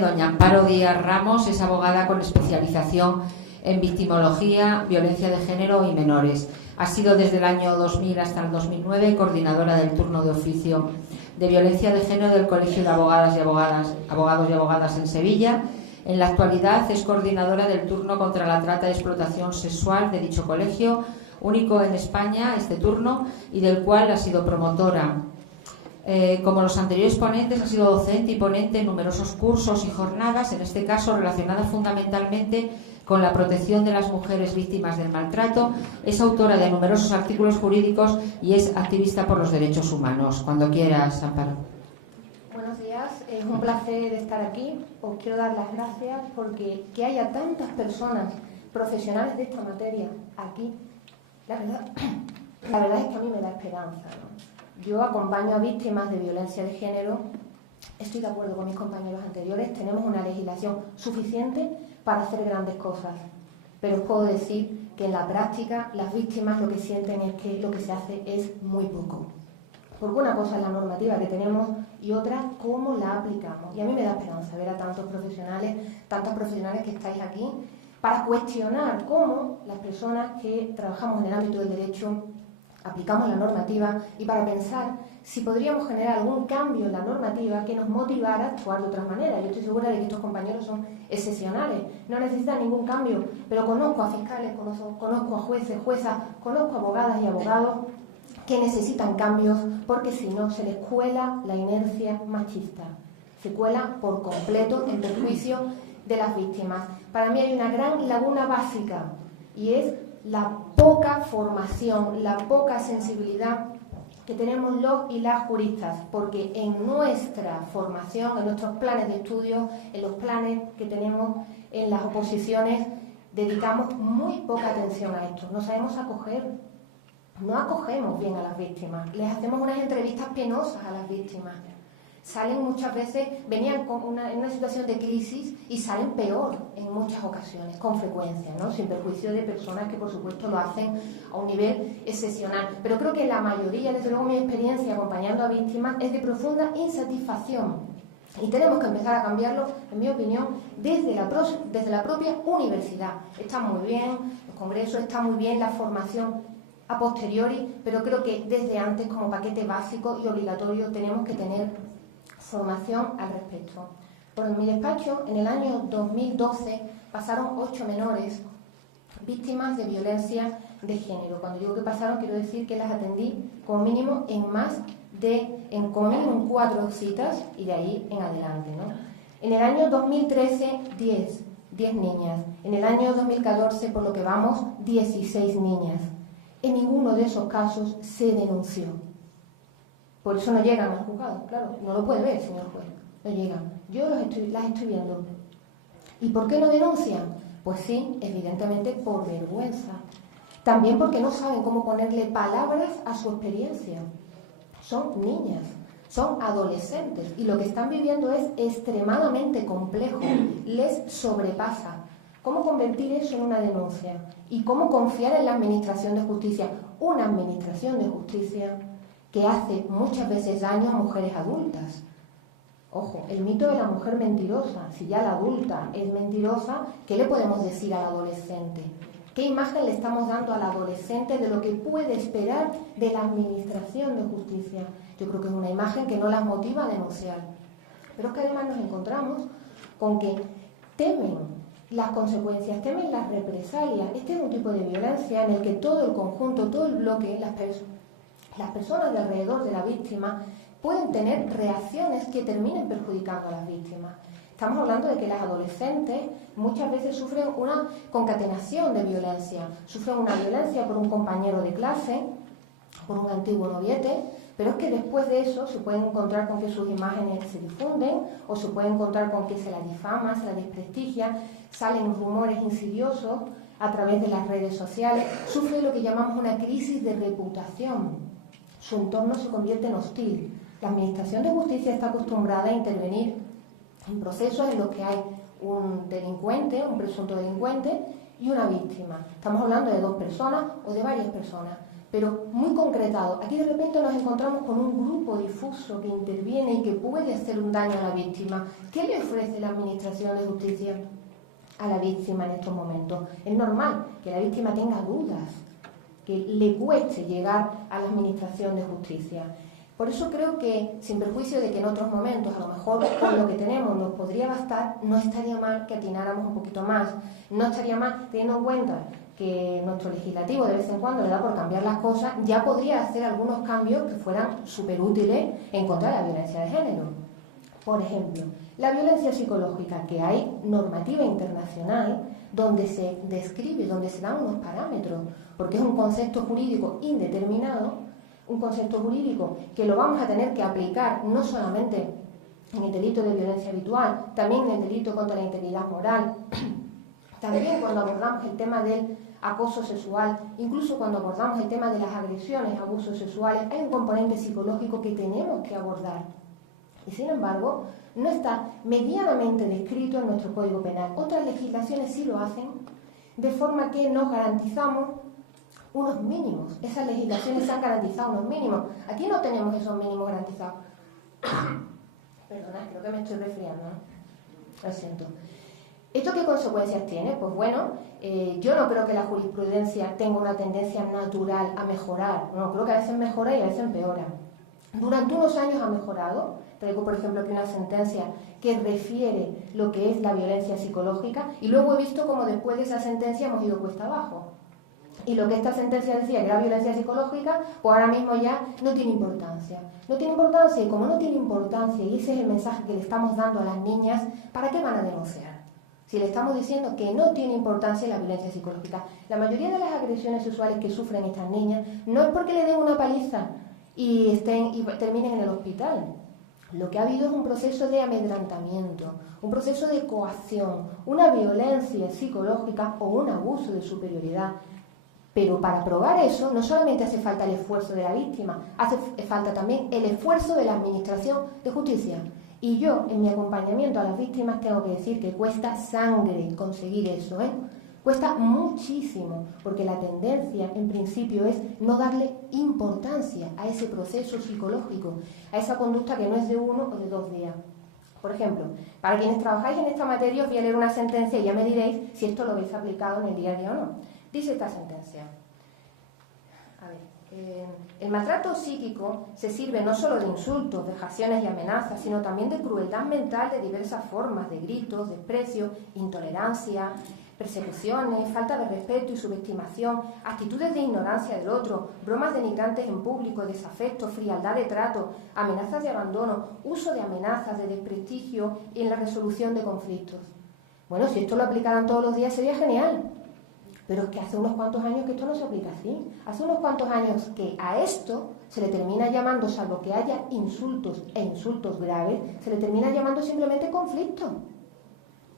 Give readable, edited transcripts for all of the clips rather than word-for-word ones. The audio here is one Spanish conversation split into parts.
Doña Amparo Díaz Ramos es abogada con especialización en victimología, violencia de género y menores. Ha sido desde el año 2000 hasta el 2009 coordinadora del turno de oficio de violencia de género del Colegio de Abogados y Abogadas en Sevilla. En la actualidad es coordinadora del turno contra la trata y explotación sexual de dicho colegio, único en España este turno, y del cual ha sido promotora. Como los anteriores ponentes, ha sido docente y ponente en numerosos cursos y jornadas, en este caso relacionadas fundamentalmente con la protección de las mujeres víctimas del maltrato. Es autora de numerosos artículos jurídicos y es activista por los derechos humanos. Cuando quieras, Amparo. Buenos días, es un placer estar aquí. Os quiero dar las gracias porque que haya tantas personas profesionales de esta materia aquí, la verdad es que a mí me da esperanza, ¿no? Yo acompaño a víctimas de violencia de género. Estoy de acuerdo con mis compañeros anteriores, tenemos una legislación suficiente para hacer grandes cosas, pero os puedo decir que en la práctica las víctimas lo que sienten es que lo que se hace es muy poco. Porque una cosa es la normativa que tenemos y otra cómo la aplicamos. Y a mí me da esperanza ver a tantos profesionales que estáis aquí para cuestionar cómo las personas que trabajamos en el ámbito del derecho aplicamos la normativa y para pensar si podríamos generar algún cambio en la normativa que nos motivara a actuar de otra manera. Yo estoy segura de que estos compañeros son excepcionales, no necesitan ningún cambio, pero conozco a fiscales, conozco a jueces, juezas, conozco a abogadas y abogados que necesitan cambios porque si no se les cuela la inercia machista, se cuela por completo en perjuicio de las víctimas. Para mí hay una gran laguna básica y es la poca formación, la poca sensibilidad que tenemos los y las juristas, porque en nuestra formación, en nuestros planes de estudio, en los planes que tenemos en las oposiciones, dedicamos muy poca atención a esto. No sabemos acoger, no acogemos bien a las víctimas, les hacemos unas entrevistas penosas a las víctimas. Salen muchas veces, venían en una situación de crisis y salen peor en muchas ocasiones, con frecuencia, ¿no? Sin perjuicio de personas que por supuesto lo hacen a un nivel excepcional. Pero creo que la mayoría, desde luego mi experiencia acompañando a víctimas, es de profunda insatisfacción. Y tenemos que empezar a cambiarlo, en mi opinión, desde la propia universidad. Está muy bien los congresos, está muy bien la formación a posteriori, pero creo que desde antes, como paquete básico y obligatorio, tenemos que tener formación al respecto. Por mi despacho, en el año 2012, pasaron 8 menores víctimas de violencia de género. Cuando digo que pasaron, quiero decir que las atendí como mínimo en 4 citas y de ahí en adelante, ¿no? En el año 2013, 10 niñas. En el año 2014, por lo que vamos, 16 niñas. En ninguno de esos casos se denunció. Por eso no llegan al juzgado, claro, no lo puede ver, señor juez, no llegan. Yo las estoy viendo. ¿Y por qué no denuncian? Pues sí, evidentemente por vergüenza. También porque no saben cómo ponerle palabras a su experiencia. Son niñas, son adolescentes y lo que están viviendo es extremadamente complejo, les sobrepasa. ¿Cómo convertir eso en una denuncia? ¿Y cómo confiar en la administración de justicia? Una administración de justicia que hace muchas veces daño a mujeres adultas. Ojo, el mito de la mujer mentirosa. Si ya la adulta es mentirosa, ¿qué le podemos decir al adolescente? ¿Qué imagen le estamos dando al adolescente de lo que puede esperar de la administración de justicia? Yo creo que es una imagen que no las motiva a denunciar. Pero es que además nos encontramos con que temen las consecuencias, temen las represalias. Este es un tipo de violencia en el que todo el conjunto, todo el bloque, las personas de alrededor de la víctima pueden tener reacciones que terminen perjudicando a las víctimas. Estamos hablando de que las adolescentes muchas veces sufren una concatenación de violencia. Sufren una violencia por un compañero de clase, por un antiguo noviete, pero es que después de eso se pueden encontrar con que sus imágenes se difunden o se pueden encontrar con que se la difama, se la desprestigia, salen rumores insidiosos a través de las redes sociales, sufre lo que llamamos una crisis de reputación. Su entorno se convierte en hostil. La Administración de Justicia está acostumbrada a intervenir en procesos en los que hay un delincuente, un presunto delincuente y una víctima. Estamos hablando de 2 personas o de varias personas. pero muy concretado. Aquí de repente nos encontramos con un grupo difuso que interviene y que puede hacer un daño a la víctima. ¿Qué le ofrece la Administración de Justicia a la víctima en estos momentos? Es normal que la víctima tenga dudas, que le cueste llegar a la Administración de Justicia. Por eso creo que, sin perjuicio de que en otros momentos, a lo mejor con lo que tenemos nos podría bastar, no estaría mal que atináramos un poquito más. No estaría mal, teniendo en cuenta que nuestro legislativo de vez en cuando le da por cambiar las cosas, ya podría hacer algunos cambios que fueran súper útiles en contra de la violencia de género. Por ejemplo, la violencia psicológica, que hay normativa internacional donde se describe, donde se dan unos parámetros, porque es un concepto jurídico indeterminado, un concepto jurídico que lo vamos a tener que aplicar no solamente en el delito de violencia habitual, también en el delito contra la integridad moral, también cuando abordamos el tema del acoso sexual, incluso cuando abordamos el tema de las agresiones, abusos sexuales, hay un componente psicológico que tenemos que abordar. Y sin embargo, no está medianamente descrito en nuestro Código Penal. Otras legislaciones sí lo hacen, de forma que nos garantizamos unos mínimos. Esas legislaciones se han garantizado unos mínimos. Aquí no tenemos esos mínimos garantizados. Perdona, creo que me estoy resfriando, ¿no? Lo siento. ¿Esto qué consecuencias tiene? Pues bueno, yo no creo que la jurisprudencia tenga una tendencia natural a mejorar. No, creo que a veces mejora y a veces empeora. Durante unos años ha mejorado. Traigo, por ejemplo, aquí una sentencia que refiere lo que es la violencia psicológica y luego he visto cómo después de esa sentencia hemos ido cuesta abajo. Y lo que esta sentencia decía que era violencia psicológica, pues ahora mismo ya no tiene importancia. No tiene importancia, y como no tiene importancia, y ese es el mensaje que le estamos dando a las niñas, ¿para qué van a denunciar? Si le estamos diciendo que no tiene importancia la violencia psicológica. La mayoría de las agresiones sexuales que sufren estas niñas no es porque le den una paliza y terminen en el hospital. Lo que ha habido es un proceso de amedrentamiento, un proceso de coacción, una violencia psicológica o un abuso de superioridad. Pero para probar eso no solamente hace falta el esfuerzo de la víctima, hace falta también el esfuerzo de la Administración de Justicia. Y yo, en mi acompañamiento a las víctimas, tengo que decir que cuesta sangre conseguir eso, ¿eh? Cuesta muchísimo, porque la tendencia, en principio, es no darle importancia a ese proceso psicológico, a esa conducta que no es de 1 o de 2 días. Por ejemplo, para quienes trabajáis en esta materia, os voy a leer una sentencia y ya me diréis si esto lo habéis aplicado en el día a día o no. Dice esta sentencia. A ver, el maltrato psíquico se sirve no solo de insultos, vejaciones y amenazas, sino también de crueldad mental de diversas formas, de gritos, desprecio, intolerancia, persecuciones, falta de respeto y subestimación, actitudes de ignorancia del otro, bromas denigrantes en público, desafecto, frialdad de trato, amenazas de abandono, uso de amenazas, de desprestigio y en la resolución de conflictos. Bueno, si esto lo aplicaran todos los días sería genial. Pero es que hace unos cuantos años que esto no se aplica así. Hace unos cuantos años que a esto se le termina llamando, salvo que haya insultos e insultos graves, se le termina llamando simplemente conflicto.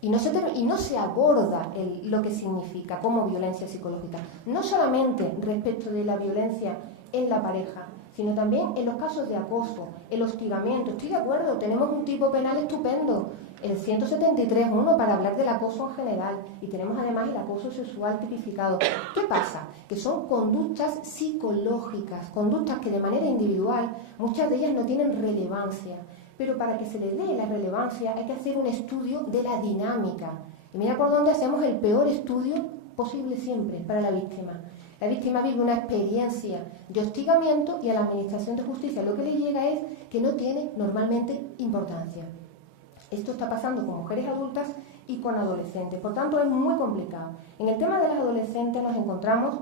Y no se aborda lo que significa como violencia psicológica. No solamente respecto de la violencia en la pareja, sino también en los casos de acoso, el hostigamiento. Estoy de acuerdo, tenemos un tipo penal estupendo, el 173.1 para hablar del acoso en general, y tenemos además el acoso sexual tipificado. ¿Qué pasa? Que son conductas psicológicas, conductas que de manera individual muchas de ellas no tienen relevancia, pero para que se le dé la relevancia hay que hacer un estudio de la dinámica. Y mira por dónde hacemos el peor estudio posible siempre para la víctima. La víctima vive una experiencia de hostigamiento y a la Administración de Justicia lo que le llega es que no tiene normalmente importancia. Esto está pasando con mujeres adultas y con adolescentes, por tanto es muy complicado. En el tema de las adolescentes nos encontramos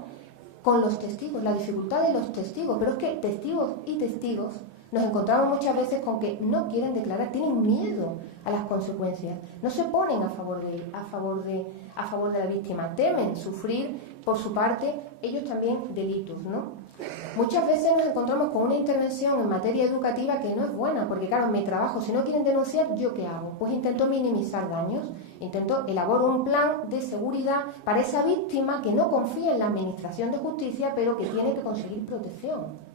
con los testigos, la dificultad de los testigos, pero es que testigos y testigos nos encontramos muchas veces con que no quieren declarar, tienen miedo a las consecuencias, no se ponen a favor de la víctima, temen sufrir por su parte ellos también delitos, ¿no? Muchas veces nos encontramos con una intervención en materia educativa que no es buena, porque claro, en mi trabajo, si no quieren denunciar, ¿yo qué hago? Pues intento minimizar daños, intento elaborar un plan de seguridad para esa víctima que no confía en la Administración de Justicia, pero que tiene que conseguir protección.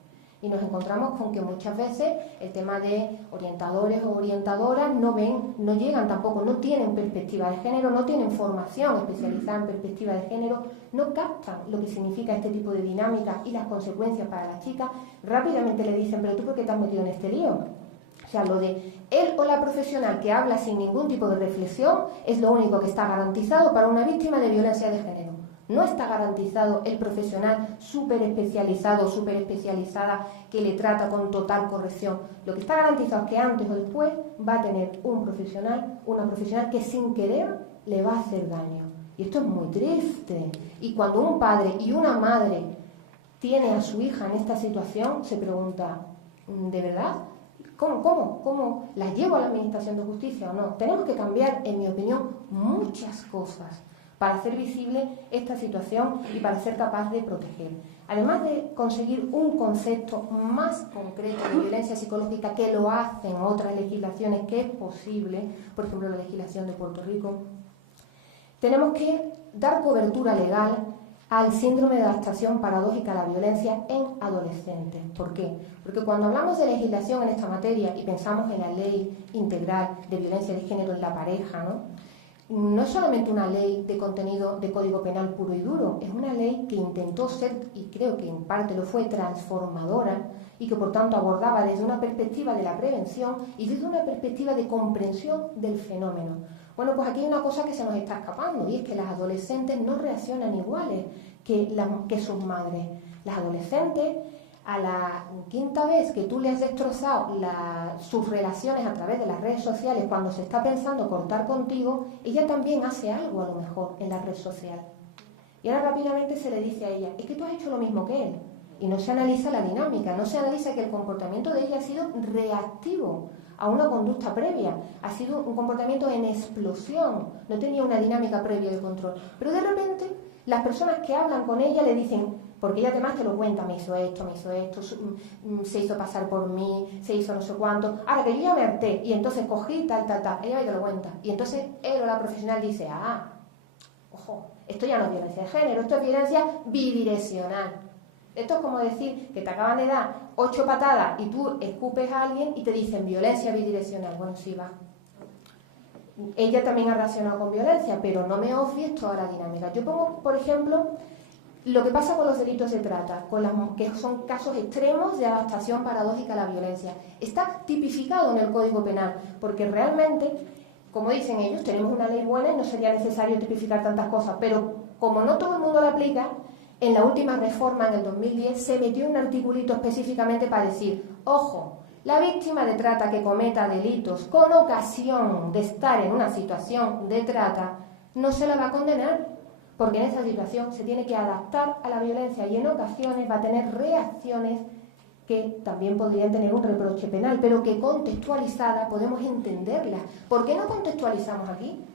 Y nos encontramos con que muchas veces el tema de orientadores o orientadoras no ven, no llegan tampoco, no tienen perspectiva de género, no tienen formación especializada en perspectiva de género, no captan lo que significa este tipo de dinámica y las consecuencias para las chicas. Rápidamente le dicen, pero tú ¿por qué te has metido en este lío? O sea, lo de él o la profesional que habla sin ningún tipo de reflexión es lo único que está garantizado para una víctima de violencia de género. No está garantizado el profesional súper especializado, súper especializada que le trata con total corrección. Lo que está garantizado es que antes o después va a tener un profesional, una profesional que sin querer le va a hacer daño. Y esto es muy triste. Y cuando un padre y una madre tiene a su hija en esta situación, se pregunta, ¿de verdad? ¿Cómo? ¿Las llevo a la Administración de Justicia o no? Tenemos que cambiar, en mi opinión, muchas cosas para hacer visible esta situación y para ser capaz de proteger. Además de conseguir un concepto más concreto de violencia psicológica, que lo hacen otras legislaciones, que es posible, por ejemplo la legislación de Puerto Rico, tenemos que dar cobertura legal al síndrome de adaptación paradójica a la violencia en adolescentes. ¿Por qué? Porque cuando hablamos de legislación en esta materia y pensamos en la ley integral de violencia de género en la pareja, no es solamente una ley de contenido de Código Penal puro y duro, es una ley que intentó ser, y creo que en parte lo fue, transformadora y que por tanto abordaba desde una perspectiva de la prevención y desde una perspectiva de comprensión del fenómeno. Bueno, pues aquí hay una cosa que se nos está escapando y es que las adolescentes no reaccionan iguales que sus madres. Las adolescentes, a la quinta vez que tú le has destrozado sus relaciones a través de las redes sociales, cuando se está pensando cortar contigo, ella también hace algo a lo mejor en la red social. Y ahora rápidamente se le dice a ella, es que tú has hecho lo mismo que él. Y no se analiza la dinámica, no se analiza que el comportamiento de ella ha sido reactivo a una conducta previa, ha sido un comportamiento en explosión, no tenía una dinámica previa de control. Pero de repente, las personas que hablan con ella le dicen, porque ella además te lo cuenta, me hizo esto, se hizo pasar por mí, se hizo no sé cuánto, ahora que yo ya me harté, y entonces cogí tal, ella te lo cuenta. Y entonces él o la profesional dice, ojo, esto ya no es violencia de género, esto es violencia bidireccional. Esto es como decir que te acaban de dar 8 patadas y tú escupes a alguien y te dicen violencia bidireccional. Bueno, sí va. Ella también ha reaccionado con violencia, pero no me obvies toda la dinámica. Yo pongo, por ejemplo, lo que pasa con los delitos de trata, que son casos extremos de adaptación paradójica a la violencia. Está tipificado en el Código Penal, porque realmente, como dicen ellos, tenemos una ley buena y no sería necesario tipificar tantas cosas, pero como no todo el mundo la aplica, en la última reforma, en el 2010, se metió un articulito específicamente para decir, ojo, la víctima de trata que cometa delitos con ocasión de estar en una situación de trata, no se la va a condenar, porque en esa situación se tiene que adaptar a la violencia y en ocasiones va a tener reacciones que también podrían tener un reproche penal, pero que contextualizada podemos entenderlas. ¿Por qué no contextualizamos aquí?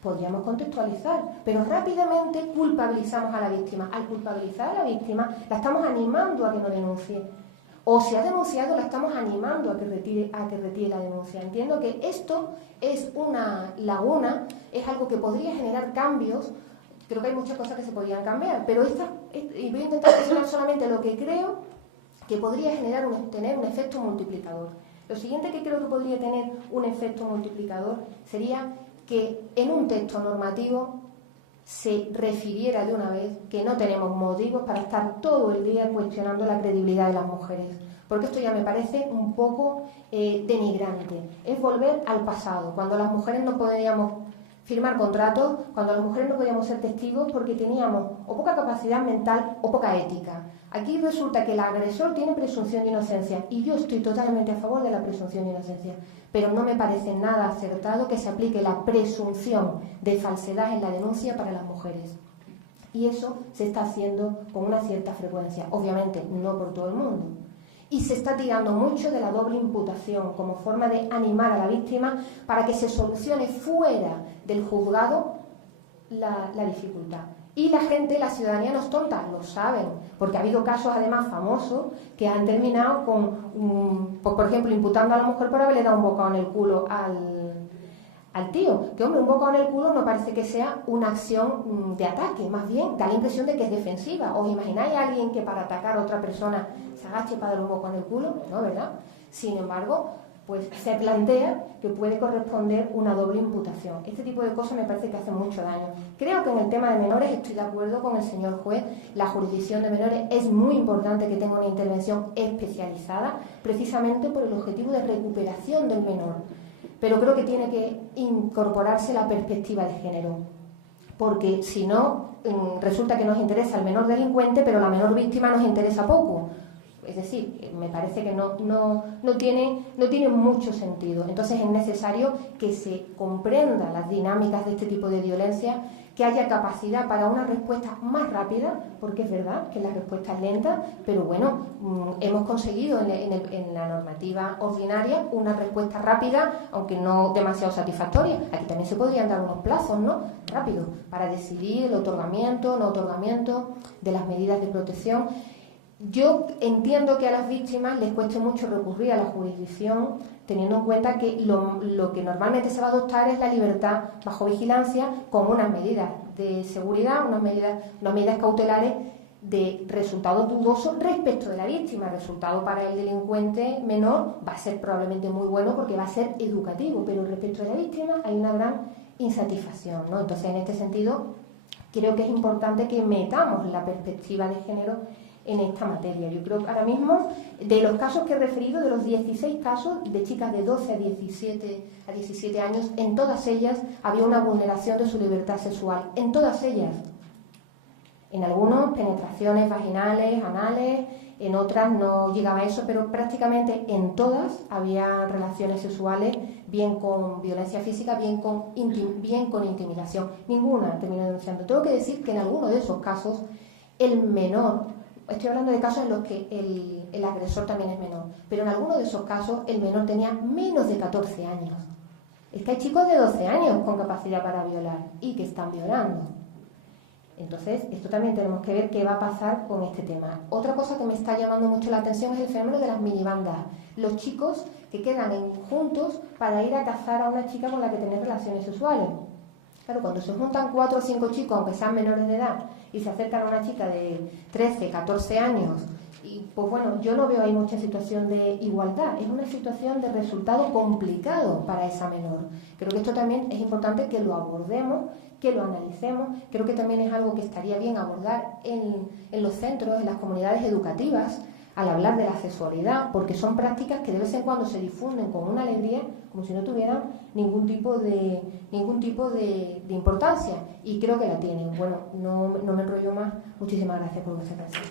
Podríamos contextualizar, pero rápidamente culpabilizamos a la víctima. Al culpabilizar a la víctima, la estamos animando a que no denuncie. O si ha denunciado, la estamos animando a que retire la denuncia. Entiendo que esto es una laguna, es algo que podría generar cambios. Creo que hay muchas cosas que se podrían cambiar, pero y voy a intentar mencionar solamente lo que creo que podría tener un efecto multiplicador. Lo siguiente que creo que podría tener un efecto multiplicador sería que en un texto normativo se refiriera de una vez que no tenemos motivos para estar todo el día cuestionando la credibilidad de las mujeres, porque esto ya me parece un poco denigrante. Es volver al pasado, cuando las mujeres no podíamos firmar contratos, cuando las mujeres no podíamos ser testigos porque teníamos o poca capacidad mental o poca ética. Aquí resulta que el agresor tiene presunción de inocencia y yo estoy totalmente a favor de la presunción de inocencia, pero no me parece nada acertado que se aplique la presunción de falsedad en la denuncia para las mujeres. Y eso se está haciendo con una cierta frecuencia, obviamente no por todo el mundo. Y se está tirando mucho de la doble imputación como forma de animar a la víctima para que se solucione fuera del juzgado la dificultad. Y la gente, la ciudadanía no es tonta, lo saben, porque ha habido casos además famosos que han terminado con, por ejemplo, imputando a la mujer por haberle dado un bocado en el culo al tío. Que hombre, un bocado en el culo no parece que sea una acción de ataque, más bien da la impresión de que es defensiva. ¿Os imagináis a alguien que para atacar a otra persona se agache para dar un bocado en el culo? No, ¿verdad? Sin embargo, pues se plantea que puede corresponder una doble imputación. Este tipo de cosas me parece que hacen mucho daño. Creo que en el tema de menores estoy de acuerdo con el señor juez. La jurisdicción de menores es muy importante que tenga una intervención especializada, precisamente por el objetivo de recuperación del menor. Pero creo que tiene que incorporarse la perspectiva de género, porque si no, resulta que nos interesa el menor delincuente, pero la menor víctima nos interesa poco. Es decir, me parece que no tiene mucho sentido. Entonces es necesario que se comprendan las dinámicas de este tipo de violencia, que haya capacidad para una respuesta más rápida, porque es verdad que la respuesta es lenta, pero bueno, hemos conseguido en la normativa ordinaria una respuesta rápida, aunque no demasiado satisfactoria. Aquí también se podrían dar unos plazos, ¿no?, rápidos, para decidir el otorgamiento, no otorgamiento de las medidas de protección. Yo entiendo que a las víctimas les cueste mucho recurrir a la jurisdicción, teniendo en cuenta que lo que normalmente se va a adoptar es la libertad bajo vigilancia con unas medidas de seguridad, unas medidas cautelares de resultados dudosos respecto de la víctima. El resultado para el delincuente menor va a ser probablemente muy bueno porque va a ser educativo, pero respecto de la víctima hay una gran insatisfacción, ¿no? Entonces, en este sentido, creo que es importante que metamos la perspectiva de género en esta materia. Yo creo que ahora mismo, de los casos que he referido, de los 16 casos de chicas de 12 a 17 años, en todas ellas había una vulneración de su libertad sexual, en todas ellas. En algunos, penetraciones vaginales, anales, en otras no llegaba a eso, pero prácticamente en todas había relaciones sexuales, bien con violencia física, bien con intimidación. Ninguna terminó denunciando. Tengo que decir que en algunos de esos casos, el menor, estoy hablando de casos en los que el agresor también es menor, pero en algunos de esos casos el menor tenía menos de 14 años. Es que hay chicos de 12 años con capacidad para violar y que están violando. Entonces, esto también tenemos que ver qué va a pasar con este tema. Otra cosa que me está llamando mucho la atención es el fenómeno de las minibandas. Los chicos que quedan juntos para ir a cazar a una chica con la que tener relaciones sexuales. Claro, cuando se juntan 4 o 5 chicos, aunque sean menores de edad, y se acercan a una chica de 13, 14 años, y pues bueno, yo no veo ahí mucha situación de igualdad, es una situación de resultado complicado para esa menor. Creo que esto también es importante que lo abordemos, que lo analicemos. Creo que también es algo que estaría bien abordar en los centros, en las comunidades educativas, al hablar de la sexualidad, porque son prácticas que de vez en cuando se difunden con una alegría, como si no tuvieran ningún tipo de importancia, y creo que la tienen. Bueno, no me enrollo más. Muchísimas gracias por vuestra atención.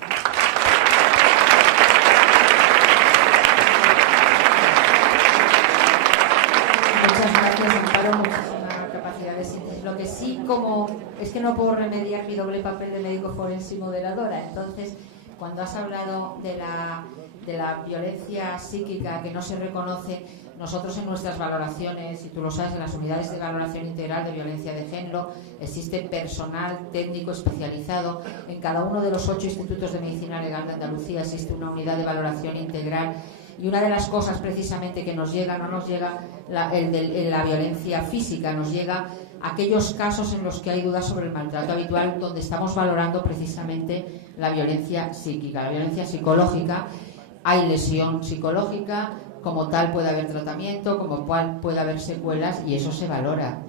Muchas gracias, Amparo. Muchísima capacidad de síntesis. Lo que sí, como es que no puedo remediar mi doble papel de médico forense y moderadora, entonces, cuando has hablado de la violencia psíquica que no se reconoce, nosotros en nuestras valoraciones, y tú lo sabes, en las unidades de valoración integral de violencia de género, existe personal técnico especializado. En cada uno de los 8 institutos de medicina legal de Andalucía existe una unidad de valoración integral. Y una de las cosas precisamente que nos llega, no nos llega la violencia física, nos llega aquellos casos en los que hay dudas sobre el maltrato habitual, donde estamos valorando precisamente la violencia psíquica, la violencia psicológica. Hay lesión psicológica, como tal puede haber tratamiento, como cual puede haber secuelas, y eso se valora.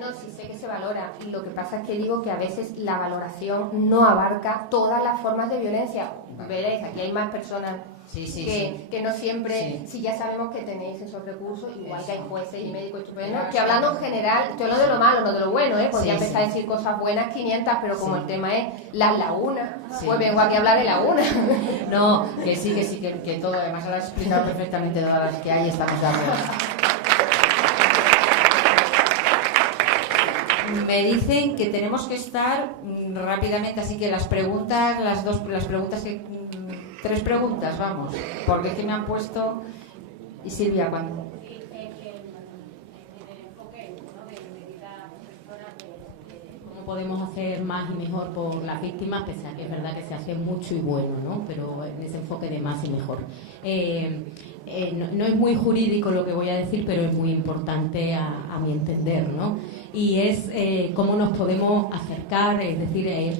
No, sí sé que se valora, y lo que pasa es que digo que a veces la valoración no abarca todas las formas de violencia. Veréis, aquí hay más personas que no siempre, si ya sabemos que tenéis esos recursos, igual que hay jueces y médicos estupendos, que hablando en general, estoy hablando de lo malo, no de lo bueno, podría empezar a decir cosas buenas 500, pero como el tema es las lagunas, pues vengo aquí a hablar de lagunas. No, que todo, además lo has explicado perfectamente todas las que hay, estamos de acuerdo. Me dicen que tenemos que estar rápidamente, así que las preguntas, tres preguntas, vamos, porque es que me han puesto. Y Silvia, ¿cuándo? podemos hacer más y mejor por las víctimas, pese a que es verdad que se hace mucho y bueno, ¿no? Pero en ese enfoque de más y mejor. No es muy jurídico lo que voy a decir, pero es muy importante a mi entender, ¿no? Y es cómo nos podemos acercar, es decir,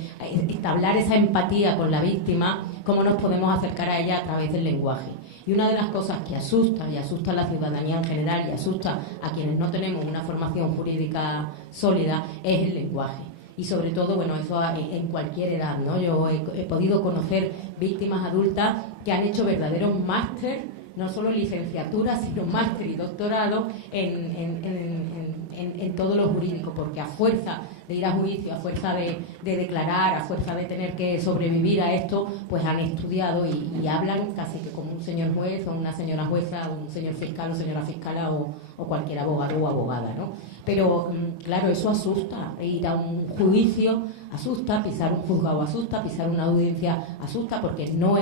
entablar esa empatía con la víctima, cómo nos podemos acercar a ella a través del lenguaje. Y una de las cosas que asusta, y asusta a la ciudadanía en general, y asusta a quienes no tenemos una formación jurídica sólida, es el lenguaje. Y sobre todo, bueno, eso en cualquier edad, ¿no? Yo he podido conocer víctimas adultas que han hecho verdaderos máster, no solo licenciatura, sino máster y doctorado en todo lo jurídico, porque a fuerza de ir a juicio, a fuerza de declarar, a fuerza de tener que sobrevivir a esto, pues han estudiado y hablan casi que como un señor juez o una señora jueza, o un señor fiscal o señora fiscala o cualquier abogado o abogada, ¿no? Pero claro, eso asusta, ir a un juicio asusta, pisar un juzgado asusta, pisar una audiencia asusta, porque no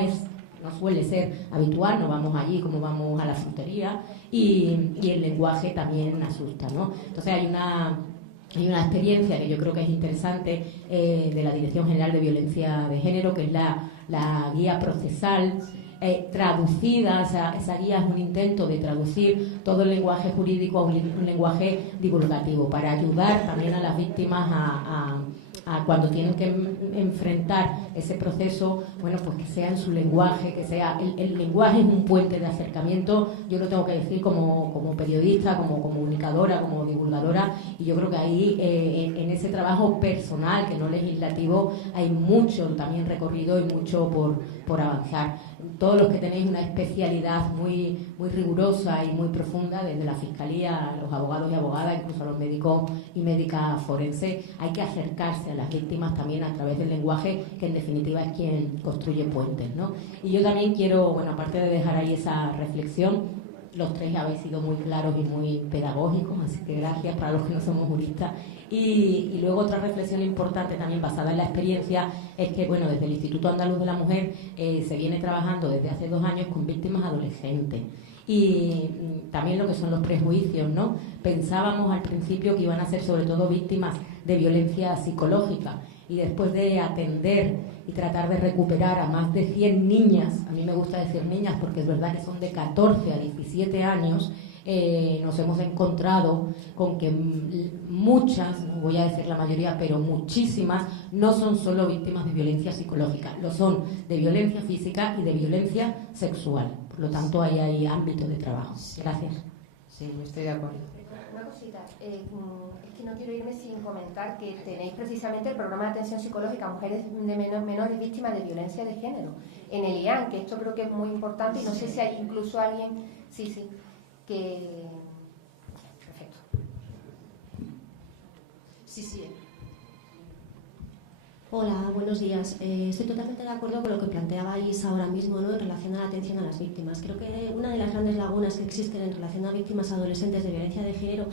suele ser habitual, no vamos allí como vamos a la frutería, y el lenguaje también asusta, ¿no? Entonces hay una experiencia que yo creo que es interesante de la Dirección General de Violencia de Género, que es la guía procesal traducida. Esa guía es un intento de traducir todo el lenguaje jurídico a un lenguaje divulgativo, para ayudar también a las víctimas a cuando tienen que enfrentar ese proceso, bueno, pues que sea en su lenguaje, que sea el lenguaje es un puente de acercamiento. Yo lo tengo que decir como periodista, como comunicadora, como divulgadora, y yo creo que ahí en ese trabajo personal, que no legislativo, hay mucho también recorrido y mucho por avanzar. Todos los que tenéis una especialidad muy rigurosa y muy profunda, desde la Fiscalía, a los abogados y abogadas, incluso a los médicos y médicas forenses, hay que acercarse a las víctimas también a través del lenguaje, que en definitiva es quien construye puentes, ¿no? Y yo también quiero, bueno, aparte de dejar ahí esa reflexión, los tres habéis sido muy claros y muy pedagógicos, así que gracias para los que no somos juristas. Y luego otra reflexión importante también basada en la experiencia es que, bueno, desde el Instituto Andaluz de la Mujer se viene trabajando desde hace 2 años con víctimas adolescentes. Y también lo que son los prejuicios, ¿no? Pensábamos al principio que iban a ser sobre todo víctimas de violencia psicológica, y después de atender y tratar de recuperar a más de 100 niñas, a mí me gusta decir niñas porque es verdad que son de 14 a 17 años, nos hemos encontrado con que muchas, no voy a decir la mayoría, pero muchísimas, no son solo víctimas de violencia psicológica, lo son de violencia física y de violencia sexual. Por lo tanto, ahí hay ámbito de trabajo. Gracias. Sí, estoy de acuerdo. Una cosita, es que no quiero irme sin comentar que tenéis precisamente el programa de atención psicológica a mujeres de menores víctimas de violencia de género en el IAN, que esto creo que es muy importante, y no sé si hay incluso alguien, que... Perfecto. Sí. Hola, buenos días. Estoy totalmente de acuerdo con lo que planteabais ahora mismo, ¿no?, en relación a la atención a las víctimas. Creo que una de las grandes lagunas que existen en relación a víctimas adolescentes de violencia de género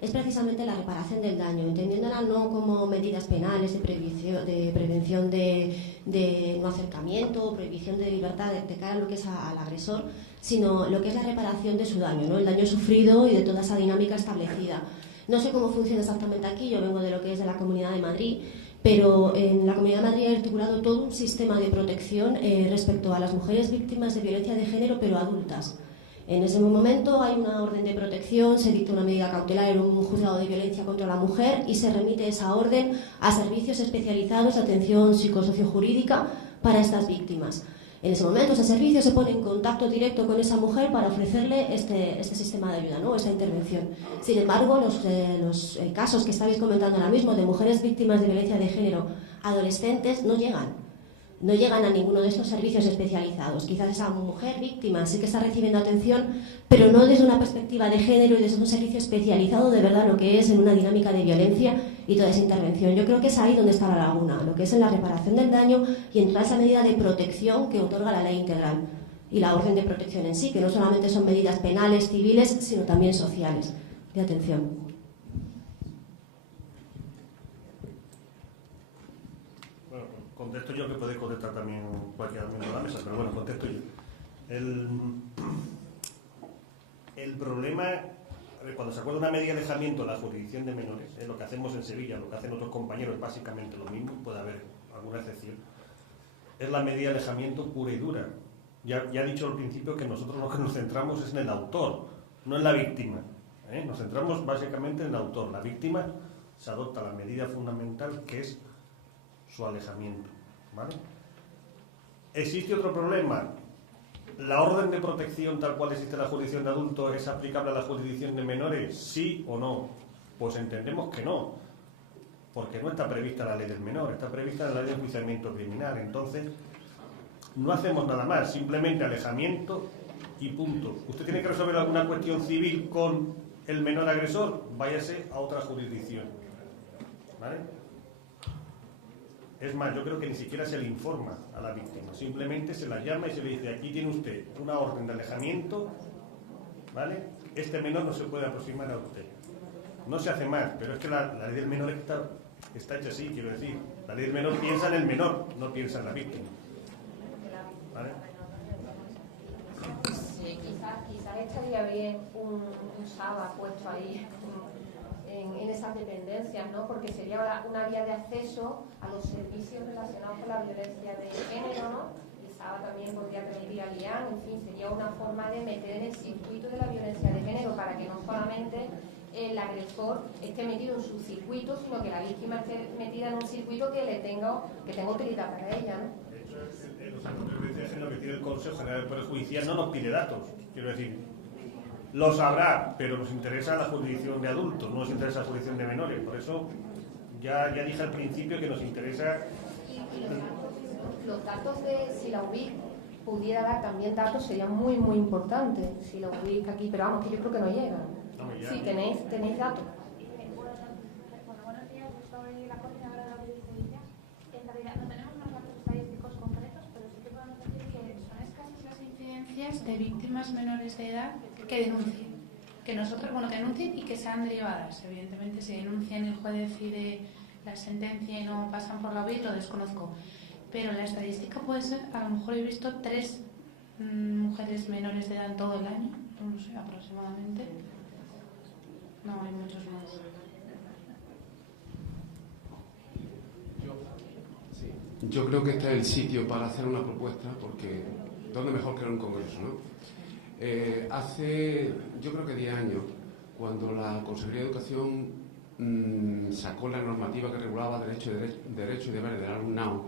es precisamente la reparación del daño, entendiéndola no como medidas penales de prevención de no acercamiento, prohibición de libertad de cara a lo que es al agresor, sino lo que es la reparación de su daño, ¿no?, el daño sufrido y de toda esa dinámica establecida. No sé cómo funciona exactamente aquí, yo vengo de lo que es de la Comunidad de Madrid, pero en la Comunidad de Madrid ha articulado todo un sistema de protección respecto a las mujeres víctimas de violencia de género, pero adultas. En ese momento hay una orden de protección, se dicta una medida cautelar en un juzgado de violencia contra la mujer y se remite esa orden a servicios especializados de atención psicosociojurídica para estas víctimas. En ese momento ese servicio se pone en contacto directo con esa mujer para ofrecerle este sistema de ayuda, ¿no?, esta intervención. Sin embargo, los casos que estáis comentando ahora mismo de mujeres víctimas de violencia de género adolescentes no llegan a ninguno de estos servicios especializados. Quizás esa mujer víctima sí que está recibiendo atención, pero no desde una perspectiva de género y desde un servicio especializado de verdad lo que es en una dinámica de violencia y toda esa intervención. Yo creo que es ahí donde está la laguna, lo que es en la reparación del daño y en toda esa medida de protección que otorga la ley integral y la orden de protección en sí, que no solamente son medidas penales, civiles, sino también sociales de atención. Contesto yo, que podéis contestar también cualquier miembro de la mesa, pero bueno, contesto yo. El problema cuando se acuerda una medida de alejamiento en la jurisdicción de menores, lo que hacemos en Sevilla, lo que hacen otros compañeros es básicamente lo mismo, puede haber alguna excepción, es la medida de alejamiento pura y dura. Ya he dicho al principio que nosotros lo que nos centramos es en el autor, no en la víctima. Nos centramos básicamente en el autor. La víctima se adopta la medida fundamental que es su alejamiento, ¿vale? ¿Existe otro problema? ¿La orden de protección tal cual existe en la jurisdicción de adultos es aplicable a la jurisdicción de menores? ¿Sí o no? Pues entendemos que no, porque no está prevista la ley del menor, está prevista la ley de enjuiciamiento criminal. Entonces, no hacemos nada más, simplemente alejamiento y punto. Usted tiene que resolver alguna cuestión civil con el menor agresor, váyase a otra jurisdicción, ¿vale? Es más, yo creo que ni siquiera se le informa a la víctima, simplemente se la llama y se le dice: aquí tiene usted una orden de alejamiento, ¿vale? Este menor no se puede aproximar a usted. No se hace más, pero es que la ley del menor está hecha así, quiero decir. La ley del menor piensa en el menor, no piensa en la víctima, ¿vale? Sí, quizás estaría bien un SABA puesto ahí en esas dependencias, ¿no? Porque sería una vía de acceso a los servicios relacionados con la violencia de género, ¿no? El SABA también podría permitir al IAN, en fin, sería una forma de meter en el circuito de la violencia de género para que no solamente el agresor esté metido en su circuito, sino que la víctima esté metida en un circuito que tenga utilidad para ella, ¿no? De hecho, los actos de violencia de género que tiene el Consejo General del Poder Judicial no nos pide datos, quiero decir. Lo sabrá, pero nos interesa la jurisdicción de adultos, no nos interesa la jurisdicción de menores. Por eso ya dije al principio que nos interesa. Y los datos de si la UBIC pudiera dar también datos sería muy, muy importante. Si la UBIC aquí, pero vamos, que yo creo que no llegan. Sí, tenéis datos. Bueno, buenos días, yo soy la coordinadora de la UBIC de Sevilla. En realidad no tenemos unos datos estadísticos concretos, pero sí que podemos decir que son escasas las incidencias de víctimas menores de edad que denuncien. Que nosotros, bueno, que denuncien y que sean derivadas. Evidentemente, si denuncian, el juez decide la sentencia y no pasan por la UBIC, lo desconozco. Pero la estadística puede ser, a lo mejor he visto 3 mujeres menores de edad en todo el año, no sé, aproximadamente. No, hay muchos más. Yo creo que este es el sitio para hacer una propuesta, porque ¿dónde mejor que en un congreso, no? Hace, yo creo que 10 años, cuando la Consejería de Educación sacó la normativa que regulaba derecho y deberes del alumnado,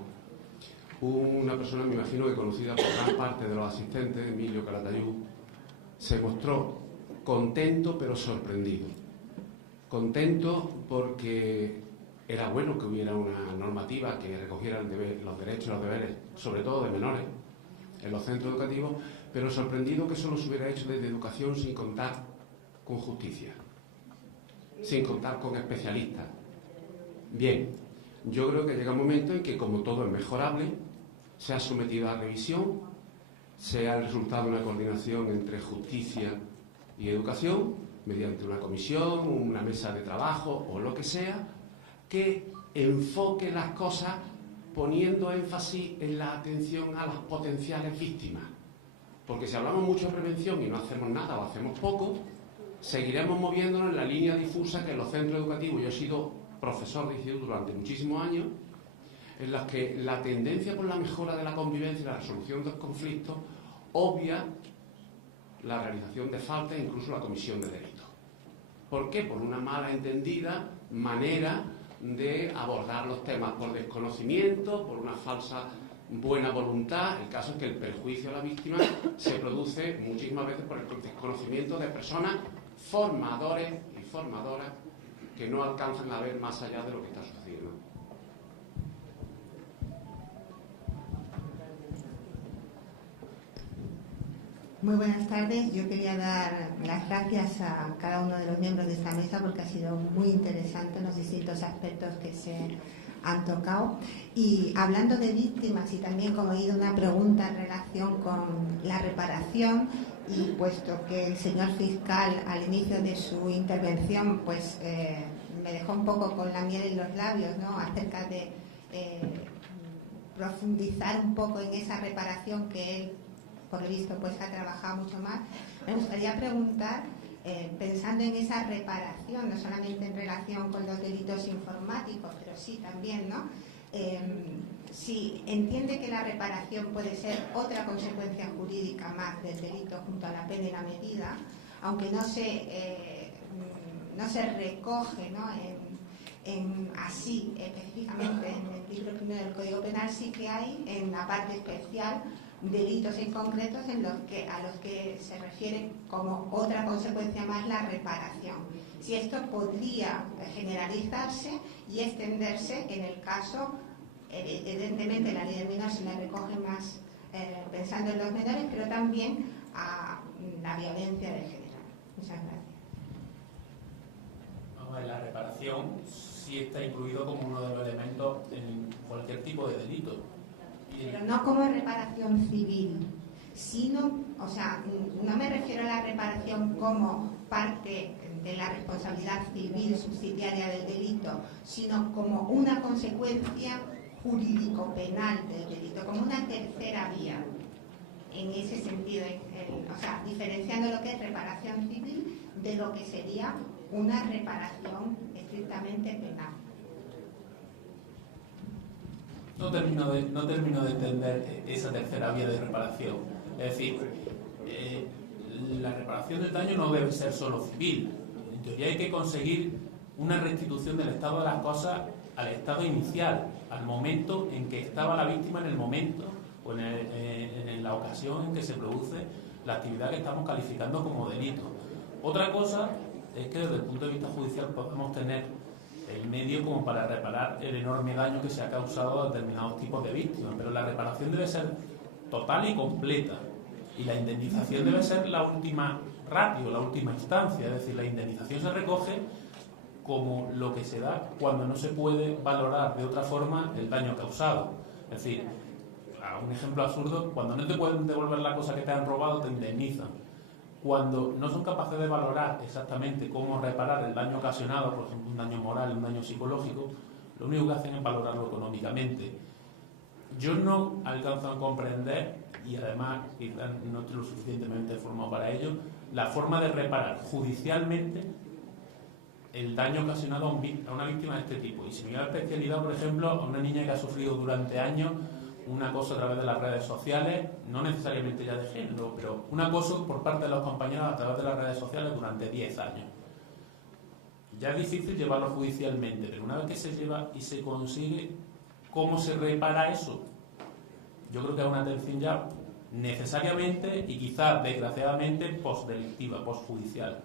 una persona, me imagino que conocida por gran parte de los asistentes, Emilio Calatayud, se mostró contento pero sorprendido. Contento porque era bueno que hubiera una normativa que recogiera los derechos y los deberes, sobre todo de menores, en los centros educativos, pero sorprendido que solo se hubiera hecho desde educación sin contar con justicia, sin contar con especialistas. Bien, yo creo que llega un momento en que, como todo es mejorable, se ha sometido a revisión, sea el resultado de una coordinación entre justicia y educación, mediante una comisión, una mesa de trabajo o lo que sea, que enfoque las cosas poniendo énfasis en la atención a las potenciales víctimas. Porque si hablamos mucho de prevención y no hacemos nada o hacemos poco, seguiremos moviéndonos en la línea difusa que en los centros educativos, yo he sido profesor de instituto durante muchísimos años, en las que la tendencia por la mejora de la convivencia y la resolución de los conflictos obvia la realización de faltas e incluso la comisión de delitos. ¿Por qué? Por una mala entendida manera de abordar los temas, por desconocimiento, por una falsa buena voluntad. El caso es que el perjuicio a la víctima se produce muchísimas veces por el desconocimiento de personas formadores y formadoras que no alcanzan a ver más allá de lo que está sucediendo. Muy buenas tardes. Yo quería dar las gracias a cada uno de los miembros de esta mesa porque ha sido muy interesante los distintos aspectos que se han tocado. Y hablando de víctimas y también como he oído una pregunta en relación con la reparación, y puesto que el señor fiscal al inicio de su intervención pues me dejó un poco con la miel en los labios, ¿no?, acerca de profundizar un poco en esa reparación que él, por lo visto, pues ha trabajado mucho más. Me gustaría preguntar pensando en esa reparación, no solamente en relación con los delitos informáticos, pero sí también, ¿no? Si entiende que la reparación puede ser otra consecuencia jurídica más del delito junto a la pena y la medida, aunque no se recoge, ¿no? Así específicamente en el libro primero del Código Penal, sí que hay en la parte especial delitos en concretos a los que se refiere como otra consecuencia más la reparación. Si esto podría generalizarse y extenderse en el caso, evidentemente la ley del menor se la recoge más pensando en los menores, pero también a la violencia de género. Muchas gracias. Vamos a ver, la reparación sí está incluido como uno de los elementos en cualquier tipo de delito. Pero no como reparación civil, sino, o sea, no me refiero a la reparación como parte de la responsabilidad civil subsidiaria del delito, sino como una consecuencia jurídico-penal del delito, como una tercera vía. En ese sentido, o sea, diferenciando lo que es reparación civil de lo que sería una reparación estrictamente penal. No termino de entender esa tercera vía de reparación. Es decir, la reparación del daño no debe ser solo civil. En teoría hay que conseguir una restitución del estado de las cosas al estado inicial, al momento en que estaba la víctima, en el momento o en la ocasión en que se produce la actividad que estamos calificando como delito. Otra cosa es que desde el punto de vista judicial podemos tener el medio como para reparar el enorme daño que se ha causado a determinados tipos de víctimas, pero la reparación debe ser total y completa, y la indemnización debe ser la última ratio, la última instancia. Es decir, la indemnización se recoge como lo que se da cuando no se puede valorar de otra forma el daño causado. Es decir, a un ejemplo absurdo, cuando no te pueden devolver la cosa que te han robado, te indemnizan. Cuando no son capaces de valorar exactamente cómo reparar el daño ocasionado, por ejemplo, un daño moral, un daño psicológico, lo único que hacen es valorarlo económicamente. Yo no alcanzo a comprender, y además quizás no estoy lo suficientemente formado para ello, la forma de reparar judicialmente el daño ocasionado a una víctima de este tipo. Y si me voy a la especialidad, por ejemplo, a una niña que ha sufrido durante años un acoso a través de las redes sociales, no necesariamente ya de género, pero un acoso por parte de los compañeros a través de las redes sociales durante 10 años. Ya es difícil llevarlo judicialmente, pero una vez que se lleva y se consigue, ¿cómo se repara eso? Yo creo que es una atención ya necesariamente y quizás desgraciadamente postdelictiva, postjudicial.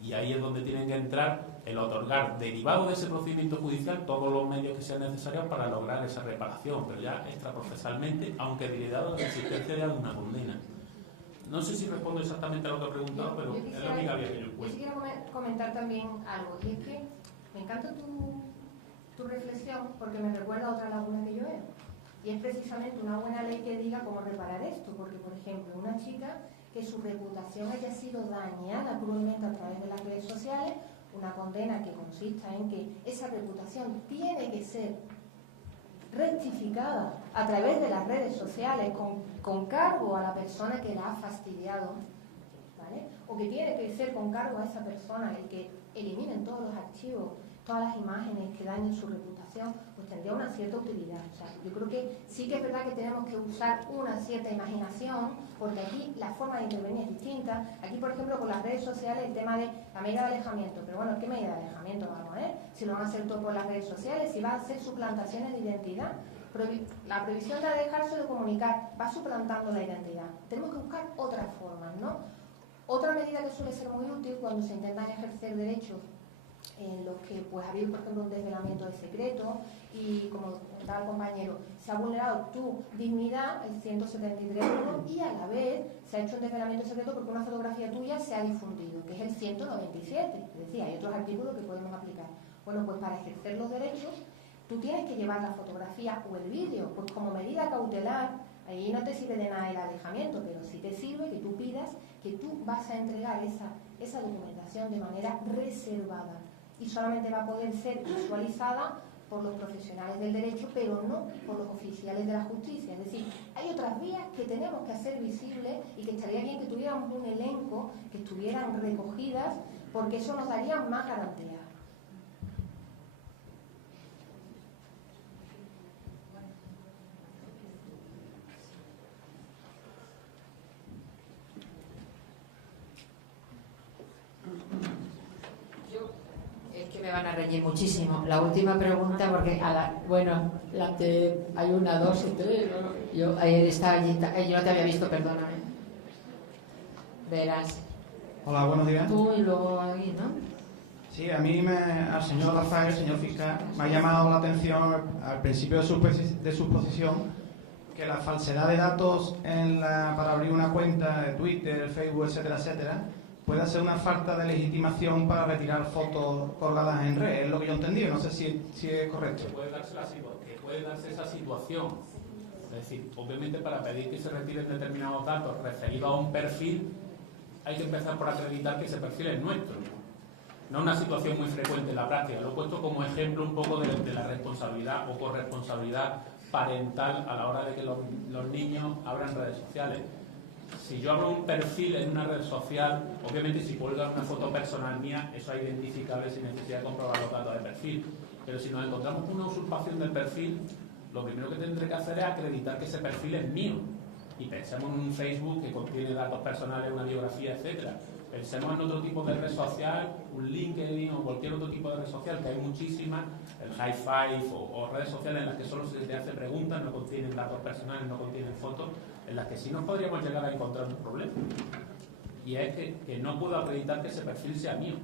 Y ahí es donde tienen que entrar el otorgar, derivado de ese procedimiento judicial, todos los medios que sean necesarios para lograr esa reparación, pero ya extraprocesalmente, aunque derivado de la existencia de alguna condena. No sé si respondo exactamente a lo que he preguntado, pero es la única vía que yo encuentro. Yo quisiera comentar también algo, y es que me encanta tu reflexión porque me recuerda a otra laguna que yo veo. Y es precisamente una buena ley que diga cómo reparar esto, porque, por ejemplo, una chica que su reputación haya sido dañada cruelmente a través de las redes sociales, una condena que consista en que esa reputación tiene que ser rectificada a través de las redes sociales con cargo a la persona que la ha fastidiado, ¿vale? O que tiene que ser con cargo a esa persona el que eliminen todos los archivos, todas las imágenes que dañen su reputación, pues tendría una cierta utilidad. O sea, yo creo que sí que es verdad que tenemos que usar una cierta imaginación, porque aquí la forma de intervenir es distinta. Aquí, por ejemplo, con las redes sociales, el tema de la medida de alejamiento. Pero bueno, ¿qué medida de alejamiento vamos a ver? Si lo van a hacer todo por las redes sociales, si va a hacer suplantaciones de identidad. La prohibición de dejarse de comunicar va suplantando la identidad. Tenemos que buscar otras formas, ¿no? Otra medida que suele ser muy útil cuando se intentan ejercer derechos en los que pues ha habido, por ejemplo, un desvelamiento de secreto y, como comentaba el compañero, se ha vulnerado tu dignidad, el 173.1, y a la vez se ha hecho un desvelamiento de secreto porque una fotografía tuya se ha difundido, que es el 197. Es decir, hay otros artículos que podemos aplicar. Bueno, pues para ejercer los derechos, tú tienes que llevar la fotografía o el vídeo, pues como medida cautelar. Ahí no te sirve de nada el alejamiento, pero sí te sirve que tú pidas que tú vas a entregar esa documentación de manera reservada y solamente va a poder ser visualizada por los profesionales del derecho, pero no por los oficiales de la justicia. Es decir, hay otras vías que tenemos que hacer visibles y que estaría bien que tuviéramos un elenco, que estuvieran recogidas, porque eso nos daría más garantías. Me van a reñir muchísimo. La última pregunta, porque hay una, dos y tres. ¿No? Yo ayer estaba allí, yo no te había visto, perdóname. Verás. Hola, buenos días. Tú y luego ahí, ¿no? Sí, a mí al señor Rafael, señor fiscal, me ha llamado la atención al principio de su exposición que la falsedad de datos para abrir una cuenta de Twitter, Facebook, etcétera, etcétera, puede ser una falta de legitimación para retirar fotos colgadas en red. Es lo que yo entendí, no sé si es correcto. Que puede darse esa situación. Es decir, obviamente para pedir que se retiren determinados datos referidos a un perfil, hay que empezar por acreditar que ese perfil es nuestro. No es una situación muy frecuente en la práctica. Lo he puesto como ejemplo un poco de la responsabilidad o corresponsabilidad parental a la hora de que los niños abran redes sociales. Si yo abro un perfil en una red social, obviamente si cuelgan una foto personal mía, eso es identificable sin necesidad de comprobar los datos de perfil. Pero si nos encontramos con una usurpación del perfil, lo primero que tendré que hacer es acreditar que ese perfil es mío. Y pensemos en un Facebook que contiene datos personales, una biografía, etcétera. Pensemos en otro tipo de red social, un LinkedIn o cualquier otro tipo de red social, que hay muchísimas, el High Five o redes sociales en las que solo se te hace preguntas, no contienen datos personales, no contienen fotos, en las que sí nos podríamos llegar a encontrar un problema. Y es que no puedo acreditar que ese perfil sea mío.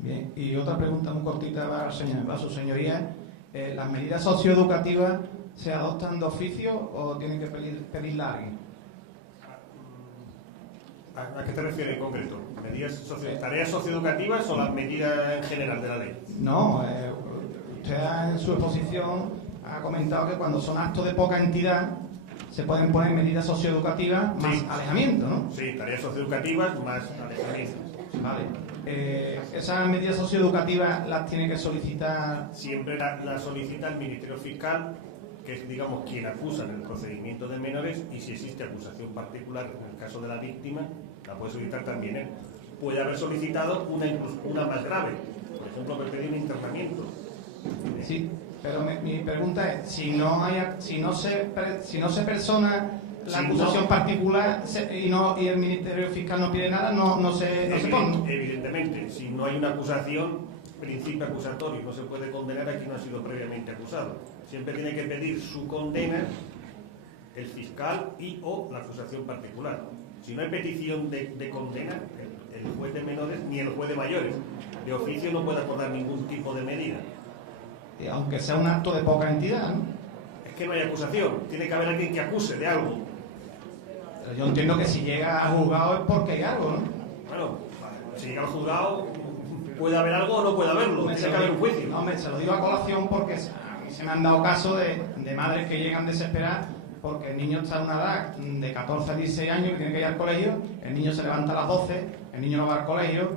Bien, y otra pregunta muy cortita para su señoría. ¿Las medidas socioeducativas se adoptan de oficio o tienen que pedirla a alguien? ¿A qué te refieres en concreto? ¿Tareas socioeducativas o las medidas en general de la ley? No, usted en su exposición ha comentado que cuando son actos de poca entidad se pueden poner medidas socioeducativas más alejamiento, ¿no? Sí, tareas socioeducativas más alejamiento. Vale. ¿Esas medidas socioeducativas las tiene que solicitar? Siempre las solicita el Ministerio Fiscal, que es, digamos, quien acusa en el procedimiento de menores, y si existe acusación particular en el caso de la víctima, la puede solicitar también él. Puede haber solicitado una más grave, por ejemplo, pedir un internamiento. Sí, pero mi pregunta es, si no se persona la acusación particular y el Ministerio Fiscal no pide nada, no se pone. Evidentemente, si no hay una acusación, principio acusatorio, no se puede condenar a quien no ha sido previamente acusado. Siempre tiene que pedir su condena el fiscal o la acusación particular. Si no hay petición de condena, el juez de menores ni el juez de mayores de oficio no puede acordar ningún tipo de medida. Aunque sea un acto de poca entidad, ¿no? Es que no hay acusación, tiene que haber alguien que acuse de algo. Pero yo entiendo que si llega al juzgado es porque hay algo, ¿no? Bueno, si llega al juzgado puede haber algo o no puede haberlo, tiene que haber un juicio. No, se lo digo a colación porque a mí se me han dado casos de madres que llegan desesperadas porque el niño está en una edad de 14 a 16 años que tiene que ir al colegio, el niño se levanta a las 12, el niño no va al colegio,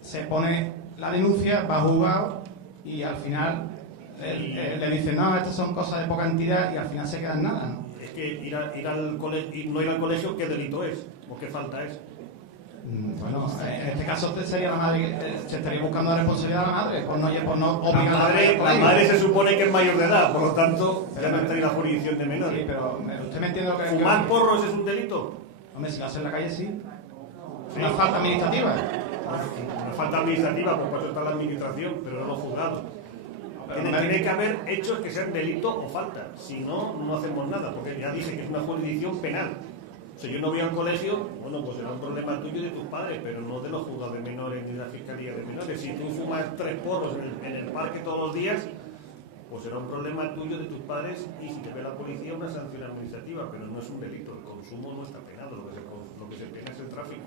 se pone la denuncia, va al juzgado y al final le dicen, no, estas son cosas de poca entidad y al final se queda en nada, ¿no? Es que no ir al colegio, ¿qué delito es? ¿O qué falta es? Bueno, en este caso sería la madre, se estaría buscando la responsabilidad de la madre por no obligar la madre se supone que es mayor de edad, por lo tanto ya no entra en la jurisdicción de menores. Sí, pero usted me entiende lo que ¿Fumar porros es un delito? Hombre, si lo hace en la calle sí. Una falta administrativa. Una falta administrativa, por eso está la administración, pero no los juzgados. Tiene que haber hechos que sean delito o falta, si no, no hacemos nada, porque ya dije que es una jurisdicción penal. Si yo no voy al colegio, bueno, pues será un problema tuyo y de tus padres, pero no de los juzgados de menores ni de la Fiscalía de Menores. Si tú fumas 3 porros en el parque todos los días, pues será un problema tuyo de tus padres y si te ve la policía una sanción administrativa, pero no es un delito, el consumo no está penado, lo que se pena es el tráfico.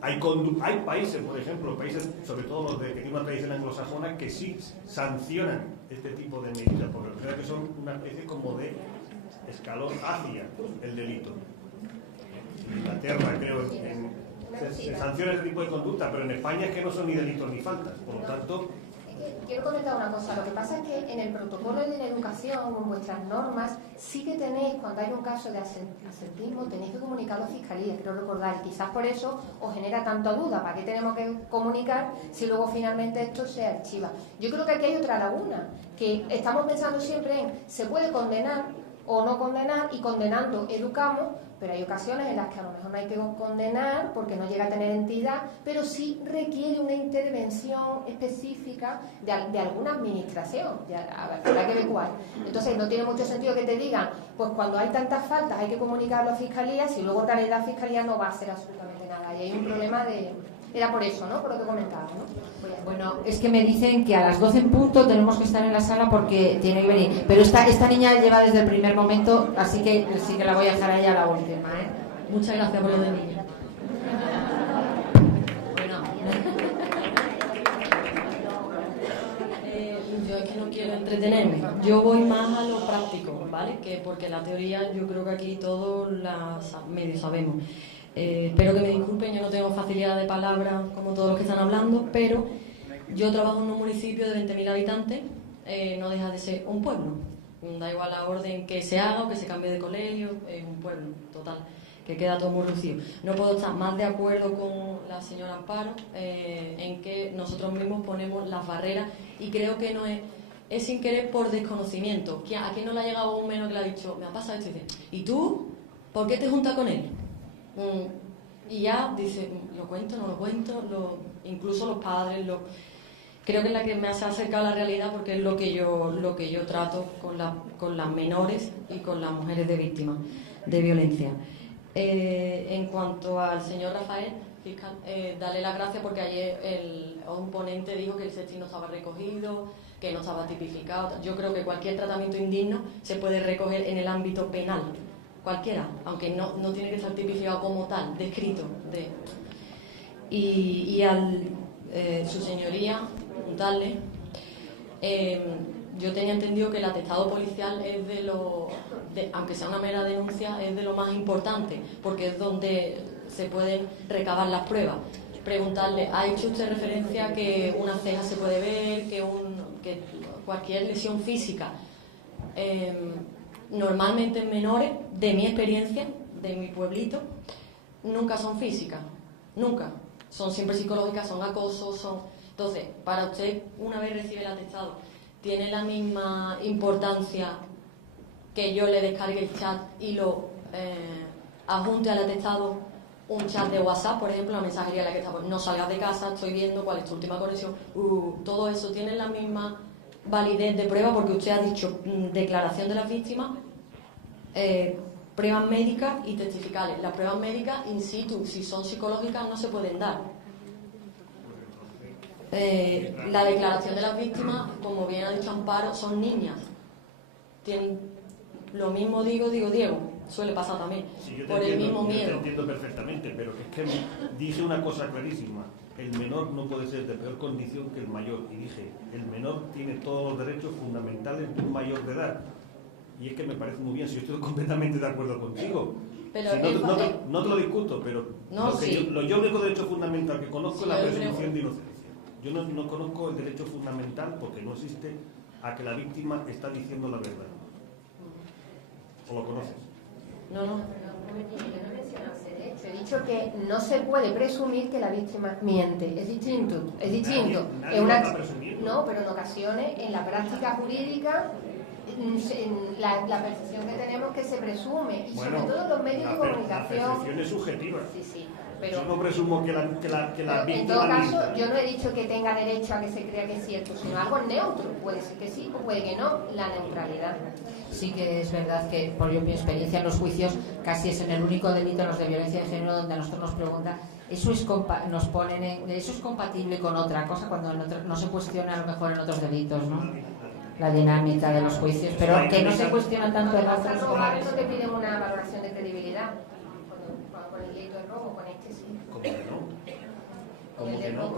Hay países, por ejemplo, países, sobre todo los que tienen una tradición anglosajona, que sí sancionan este tipo de medidas, porque creo que son una especie como de escalón hacia el delito. En Inglaterra, creo, se sanciona este tipo de conducta, pero en España es que no son ni delitos ni faltas. Por lo tanto, Quiero comentar una cosa. Lo que pasa es que en el protocolo de la educación, en vuestras normas, sí que tenéis, cuando hay un caso de absentismo, tenéis que comunicarlo a Fiscalía, creo recordar. Y quizás por eso os genera tanta duda. ¿Para qué tenemos que comunicar si luego finalmente esto se archiva? Yo creo que aquí hay otra laguna, que estamos pensando siempre en se puede condenar o no condenar, y condenando educamos, pero hay ocasiones en las que a lo mejor no hay que condenar porque no llega a tener entidad, pero sí requiere una intervención específica de alguna administración, habrá que ver cuál. Entonces no tiene mucho sentido que te digan, pues cuando hay tantas faltas hay que comunicarlo a Fiscalía, si luego tal la Fiscalía no va a hacer absolutamente nada, y hay un problema de... Era por eso, ¿no? Por lo que comentaba, ¿no? Bueno, es que me dicen que a las 12 en punto tenemos que estar en la sala porque tiene que venir. Pero esta niña lleva desde el primer momento, así que sí que la voy a dejar a ella la última, ¿eh? Muchas gracias por lo de niña. Yo es que no quiero entretenerme. Yo voy más a lo práctico, ¿vale? Que porque la teoría yo creo que aquí todos la medio sabemos. Espero que me disculpen, yo no tengo facilidad de palabra como todos los que están hablando, pero yo trabajo en un municipio de 20.000 habitantes, no deja de ser un pueblo. Da igual la orden que se haga o que se cambie de colegio, es un pueblo, total, que queda todo muy reducido. No puedo estar más de acuerdo con la señora Amparo en que nosotros mismos ponemos las barreras, y creo que no es sin querer por desconocimiento. ¿A quién no le ha llegado un menor que le ha dicho, me ha pasado esto? Y dice, ¿y tú? ¿Por qué te juntas con él? Y ya dice, ¿lo cuento, no lo cuento? Incluso los padres, creo que es la que me hace acercar a la realidad, porque es lo que yo trato con las menores y con las mujeres de víctimas de violencia. En cuanto al señor Rafael, fiscal, darle las gracias porque ayer un ponente dijo que el sexting no estaba recogido, que no estaba tipificado. Yo creo que cualquier tratamiento indigno se puede recoger en el ámbito penal. Cualquiera, aunque no tiene que estar tipificado como tal, descrito. Y su señoría, preguntarle, yo tenía entendido que el atestado policial es aunque sea una mera denuncia, es de lo más importante, porque es donde se pueden recabar las pruebas. Preguntarle, ¿ha hecho usted referencia a que una ceja se puede ver, que cualquier lesión física? Normalmente en menores, de mi experiencia, de mi pueblito, nunca son físicas, nunca. Son siempre psicológicas, son acosos, Entonces, para usted, una vez recibe el atestado, ¿tiene la misma importancia que yo le descargue el chat y lo adjunte al atestado un chat de WhatsApp, por ejemplo, la mensajería en la que está, no salgas de casa, estoy viendo cuál es tu última conexión? Todo eso tiene la misma validez de prueba, porque usted ha dicho declaración de las víctimas, pruebas médicas y testificales. Las pruebas médicas in situ, si son psicológicas, no se pueden dar. La declaración de las víctimas, como bien ha dicho Amparo, son niñas. Lo mismo digo Diego, suele pasar también, sí, por el mismo miedo. Yo te entiendo perfectamente, pero es que dice una cosa clarísima: el menor no puede ser de peor condición que el mayor. Y dije, el menor tiene todos los derechos fundamentales de un mayor de edad. Y es que me parece muy bien, si yo estoy completamente de acuerdo contigo. Pero si no te lo discuto, pero yo único derecho fundamental que conozco es la presunción de inocencia. Yo no conozco el derecho fundamental, porque no existe, a que la víctima está diciendo la verdad. ¿O lo conoces? No. Yo no he mencionado ese derecho. He dicho que no se puede presumir que la víctima miente. Es distinto. Nadie lo está presumiendo. No, pero en ocasiones, en la práctica jurídica, en la percepción que tenemos que se presume, y sobre todo los medios de comunicación. La percepción es subjetiva. Sí. Pero yo no presumo que la víctima en todo caso, mienta. yo no he dicho que tenga derecho a que se crea que es cierto, sino algo neutro. Puede ser que sí o puede que no, la neutralidad. Sí que es verdad que, por mi experiencia en los juicios, casi es en el único delito, los de violencia de género, donde a nosotros nos preguntan, ¿eso es compatible con otra cosa? Cuando no se cuestiona a lo mejor en otros delitos, ¿no? La dinámica de los juicios, pero que no se cuestiona tanto en otros como no te piden una valoración de credibilidad. Con el delito de robo, con este sí. ¿Cómo que no? ¿Cómo que no?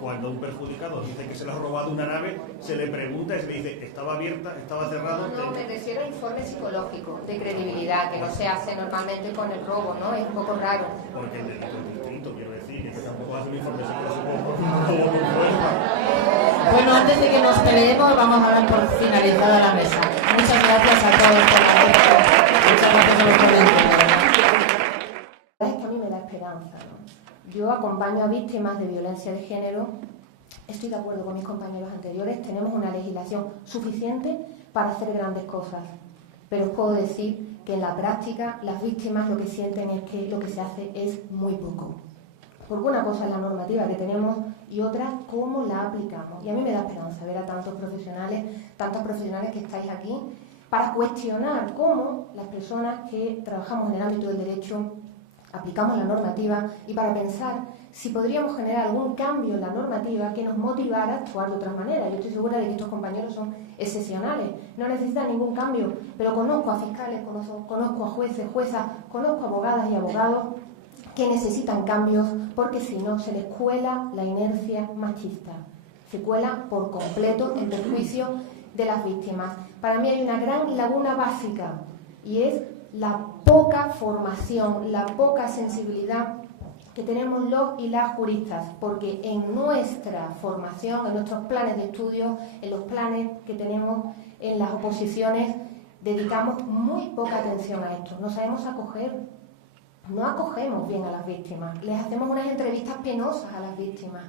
Cuando un perjudicado dice que se le ha robado una nave, se le pregunta y se le dice, ¿estaba abierta? ¿Estaba cerrada? No, me refiero a informe psicológico de credibilidad, que no se hace normalmente con el robo, ¿no? Es un poco raro. Porque el delito es distinto, quiero decir, que tampoco hace un informe psicológico por un robo. Bueno, antes de que nos peleemos, vamos a dar por finalizada la mesa. Muchas gracias a todos por la mesa. Muchas gracias a los ponentes. Es que a mí me da esperanza, ¿no? Yo acompaño a víctimas de violencia de género. Estoy de acuerdo con mis compañeros anteriores. Tenemos una legislación suficiente para hacer grandes cosas. Pero os puedo decir que en la práctica las víctimas lo que sienten es que lo que se hace es muy poco. Porque una cosa es la normativa que tenemos y otra cómo la aplicamos. Y a mí me da esperanza ver a tantos profesionales que estáis aquí para cuestionar cómo las personas que trabajamos en el ámbito del derecho aplicamos la normativa y para pensar si podríamos generar algún cambio en la normativa que nos motivara a actuar de otra manera. Yo estoy segura de que estos compañeros son excepcionales, no necesitan ningún cambio, pero conozco a fiscales, conozco a jueces, juezas, conozco a abogadas y abogados que necesitan cambios porque si no se les cuela la inercia machista, se cuela por completo en perjuicio de las víctimas. Para mí hay una gran laguna básica y es la poca formación, la poca sensibilidad que tenemos los y las juristas, porque en nuestra formación, en nuestros planes de estudio, en los planes que tenemos en las oposiciones, dedicamos muy poca atención a esto. No sabemos acoger, no acogemos bien a las víctimas, les hacemos unas entrevistas penosas a las víctimas.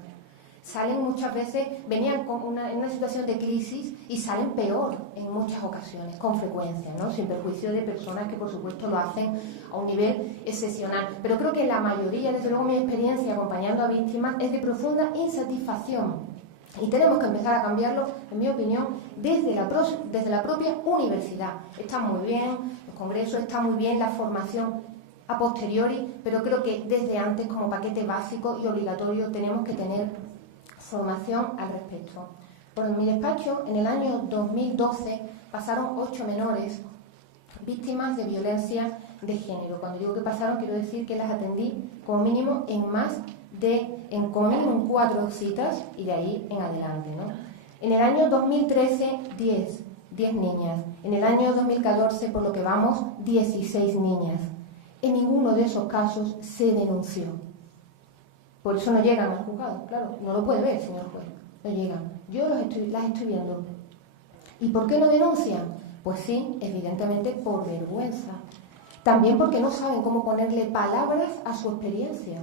Salen muchas veces, venían en una situación de crisis y salen peor en muchas ocasiones, con frecuencia, ¿no? Sin perjuicio de personas que por supuesto lo hacen a un nivel excepcional. Pero creo que la mayoría, desde luego mi experiencia acompañando a víctimas, es de profunda insatisfacción. Y tenemos que empezar a cambiarlo, en mi opinión, desde la propia universidad. Está muy bien los congresos, está muy bien la formación a posteriori, pero creo que desde antes, como paquete básico y obligatorio, tenemos que tener formación al respecto. Por mi despacho, en el año 2012, pasaron 8 menores víctimas de violencia de género. Cuando digo que pasaron, quiero decir que las atendí como mínimo en como mínimo 4 citas y de ahí en adelante, ¿no? En el año 2013, 10 niñas. En el año 2014, por lo que vamos, 16 niñas. En ninguno de esos casos se denunció. Por eso no llegan al juzgado, claro, no lo puede ver, señor juez, no llegan. Yo las estoy viendo. ¿Y por qué no denuncian? Pues sí, evidentemente por vergüenza. También porque no saben cómo ponerle palabras a su experiencia.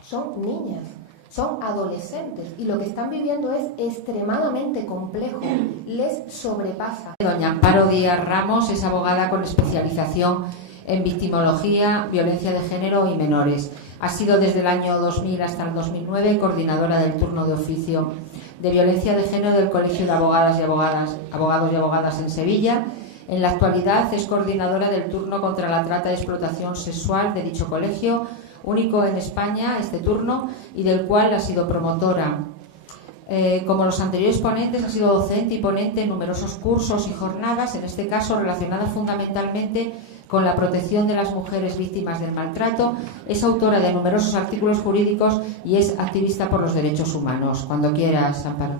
Son niñas, son adolescentes y lo que están viviendo es extremadamente complejo, les sobrepasa. Doña Amparo Díaz Ramos es abogada con especialización en victimología, violencia de género y menores. Ha sido desde el año 2000 hasta el 2009 coordinadora del turno de oficio de violencia de género del Colegio de Abogados y Abogadas en Sevilla. En la actualidad es coordinadora del turno contra la trata y explotación sexual de dicho colegio, único en España este turno y del cual ha sido promotora. Como los anteriores ponentes, ha sido docente y ponente en numerosos cursos y jornadas, en este caso relacionadas fundamentalmente con la protección de las mujeres víctimas del maltrato. Es autora de numerosos artículos jurídicos y es activista por los derechos humanos. Cuando quieras, Amparo.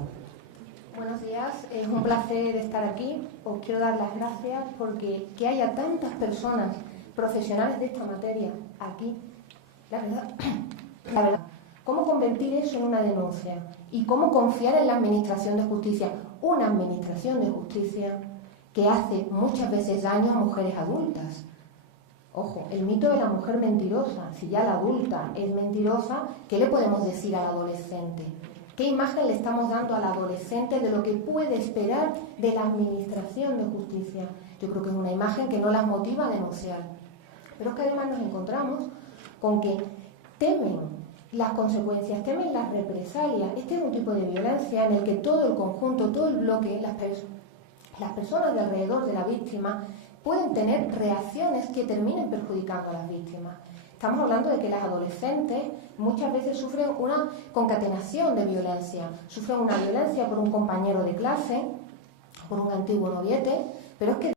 Buenos días, es un placer estar aquí. Os quiero dar las gracias porque que haya tantas personas profesionales de esta materia aquí, la verdad, cómo convertir eso en una denuncia y cómo confiar en la administración de justicia, una administración de justicia que hace muchas veces daño a mujeres adultas. Ojo, el mito de la mujer mentirosa. Si ya la adulta es mentirosa, ¿qué le podemos decir al adolescente? ¿Qué imagen le estamos dando al adolescente de lo que puede esperar de la administración de justicia? Yo creo que es una imagen que no las motiva a denunciar. Pero es que además nos encontramos con que temen las consecuencias, temen las represalias. Este es un tipo de violencia en el que todo el conjunto, todo el bloque, las personas de alrededor de la víctima pueden tener reacciones que terminen perjudicando a las víctimas. Estamos hablando de que las adolescentes muchas veces sufren una concatenación de violencia. Sufren una violencia por un compañero de clase, por un antiguo noviete, pero es que